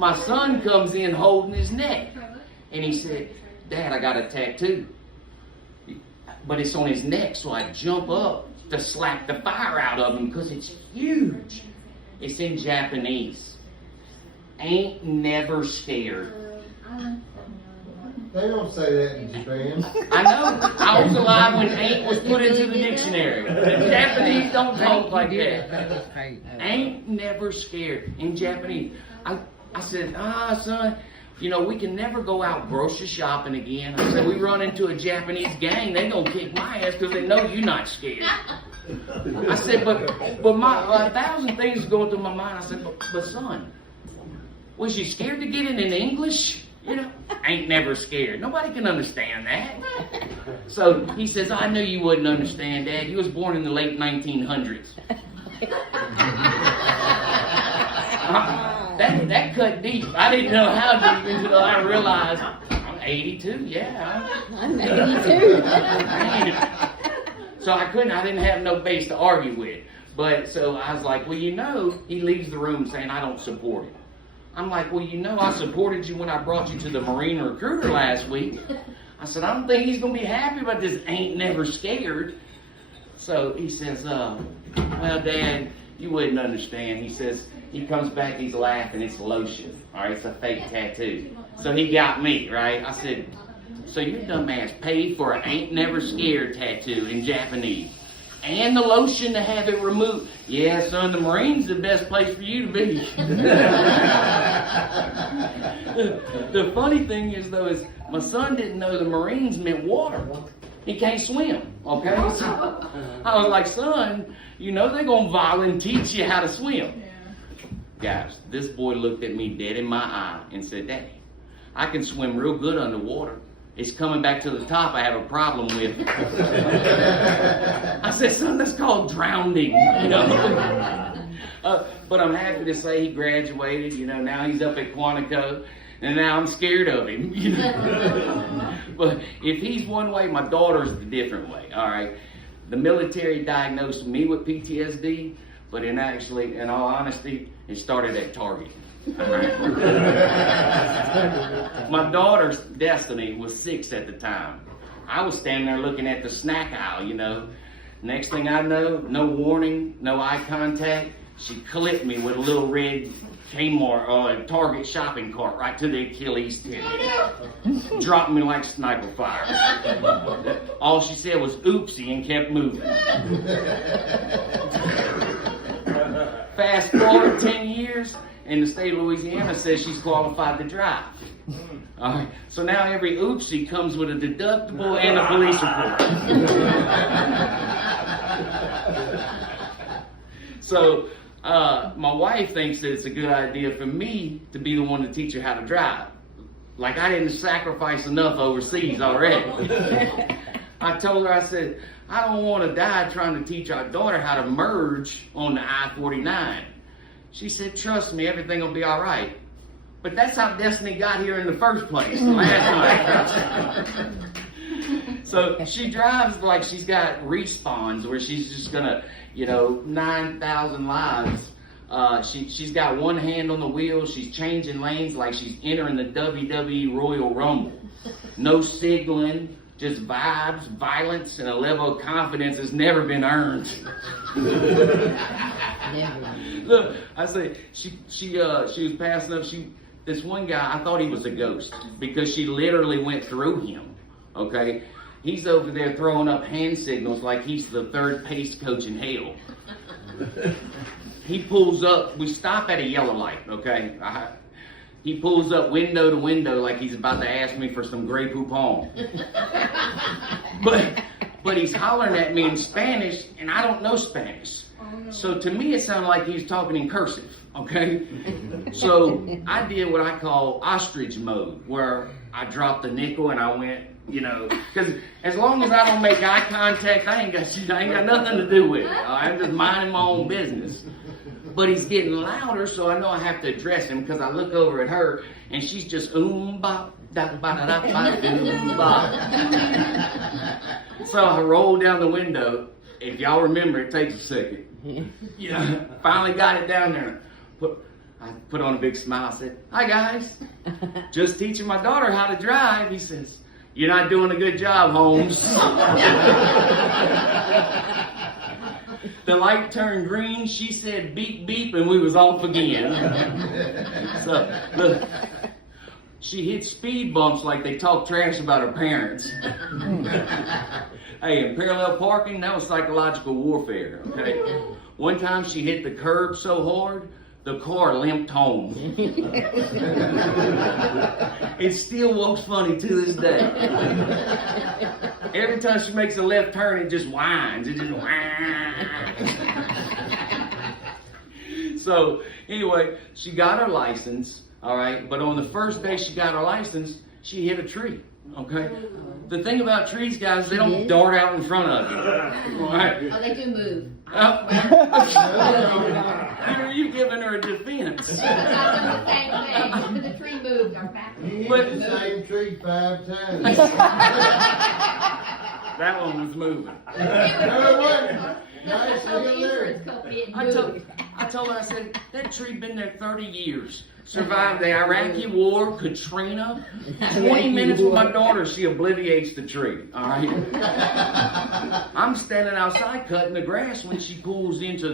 my son comes in holding his neck. And he said, Dad, I got a tattoo. But it's on his neck, so I jump up to slap the fire out of him because it's huge. It's in Japanese. Ain't never scared. They don't say that in Japan. I know. I was alive when ain't was put into the dictionary. The Japanese don't talk like that. Ain't never scared in Japanese. I said, son, we can never go out grocery shopping again. I said, we run into a Japanese gang, they gonna kick my ass because they know you're not scared. I said, but my 1,000 things going through my mind. I said, but son, was you scared to get it in English? Ain't never scared. Nobody can understand that. So he says, I knew you wouldn't understand, Dad. You was born in the late 1900s. That cut deep. I didn't know how deep until I realized I'm 82. Yeah. I'm 82. So I didn't have no base to argue with. But so I was like, he leaves the room saying I don't support it. I'm like, I supported you when I brought you to the Marine Recruiter last week. I said, I don't think he's going to be happy about this ain't never scared. So he says, well, Dad, you wouldn't understand. He says, he comes back, he's laughing, it's lotion. All right, it's a fake tattoo. So he got me, right? I said, so your dumbass paid for an ain't never scared tattoo in Japanese. And the lotion to have it removed. Yeah, son, the Marine's the best place for you to be. The funny thing is, though, is my son didn't know the Marines meant water. He can't swim, okay? So I was like, son, they're going to violently teach you how to swim. Guys, this boy looked at me dead in my eye and said, Daddy, I can swim real good underwater. It's coming back to the top I have a problem with. I said, son, that's called drowning. But I'm happy to say he graduated. Now he's up at Quantico, and now I'm scared of him. But if he's one way, my daughter's the different way. All right. The military diagnosed me with PTSD, but in all honesty, it started at Target. My daughter's Destiny was 6 at the time. I was standing there looking at the snack aisle, Next thing I know, no warning, no eye contact, she clipped me with a little red Kmart or Target shopping cart right to the Achilles tendon. Dropped me like sniper fire. All she said was oopsie and kept moving. Fast forward 10 years, and the state of Louisiana says she's qualified to drive. All right. So now every oopsie comes with a deductible and a police report. So my wife thinks that it's a good idea for me to be the one to teach her how to drive. Like I didn't sacrifice enough overseas already. I told her, I said, I don't want to die trying to teach our daughter how to merge on the I-49. She said, trust me, everything will be all right. But that's how Destiny got here in the first place, last night. So she drives like she's got respawns where she's just going to, 9,000 lives. She's got one hand on the wheel. She's changing lanes like she's entering the WWE Royal Rumble. No signaling. Just vibes, violence, and a level of confidence that's never been earned. Look, I say she was passing up. This one guy, I thought he was a ghost because she literally went through him. Okay, he's over there throwing up hand signals like he's the third pace coach in hell. He pulls up. We stop at a yellow light. Okay. He pulls up window to window like he's about to ask me for some Grey Poupon. But he's hollering at me in Spanish, and I don't know Spanish. So to me, it sounded like he was talking in cursive, okay? So I did what I call ostrich mode, where I dropped the nickel and I went, because as long as I don't make eye contact, I ain't got nothing to do with it. I'm just minding my own business. But he's getting louder, so I know I have to address him because I look over at her and she's just bop, da ba da da ba bop. So I roll down the window. If y'all remember, it takes a second. Finally got it down there. I put on a big smile, said, "Hi guys, just teaching my daughter how to drive." He says, "You're not doing a good job, Holmes." The light turned green, she said beep beep, and we was off again. So, look, she hit speed bumps like they talk trash about her parents. Hey, in parallel parking, that was psychological warfare, okay? One time she hit the curb so hard, the car limped home. It still walks funny to this day. Every time she makes a left turn, it just whines. It just whines. So, anyway, she got her license, all right? But on the first day she got her license, she hit a tree, okay? The thing about trees, guys, they don't dart out in front of you, all right? Oh, they do move. You're giving her a defense. I've done the same thing. When the tree moved, our back You hit But- the same tree 5 times. That one was moving. Nice Told the little there. insurance company it I told her, I said, that tree been there 30 years. Survived the Iraqi war, Katrina. 20 minutes with my daughter, she obliviates the tree, all right? I'm standing outside cutting the grass when she pulls into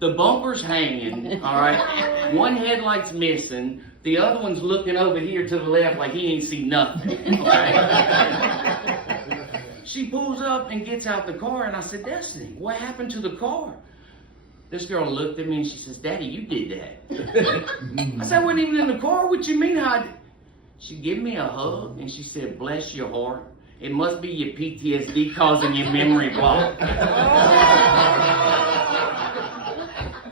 the bumper's hanging, all right? One headlight's missing. The other one's looking over here to the left like he ain't seen nothing, all right? She pulls up and gets out the car, and I said, "Destiny, what happened to the car?" This girl looked at me and she says, "Daddy, you did that." I said, "I wasn't even in the car. What you mean how?" She gave me a hug and she said, "Bless your heart. It must be your PTSD causing your memory block."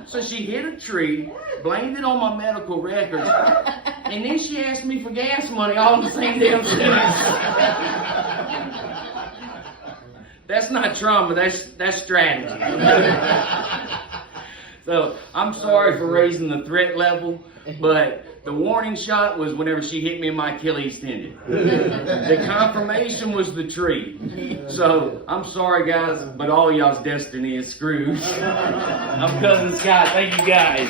So she hit a tree, blamed it on my medical records, and then she asked me for gas money all in the same damn sentence. That's not trauma, that's strategy. So I'm sorry for raising the threat level, but the warning shot was whenever she hit me in my Achilles tendon. The confirmation was the tree. So I'm sorry guys, but all y'all's destiny is screwed. I'm Cousin Scott, thank you guys.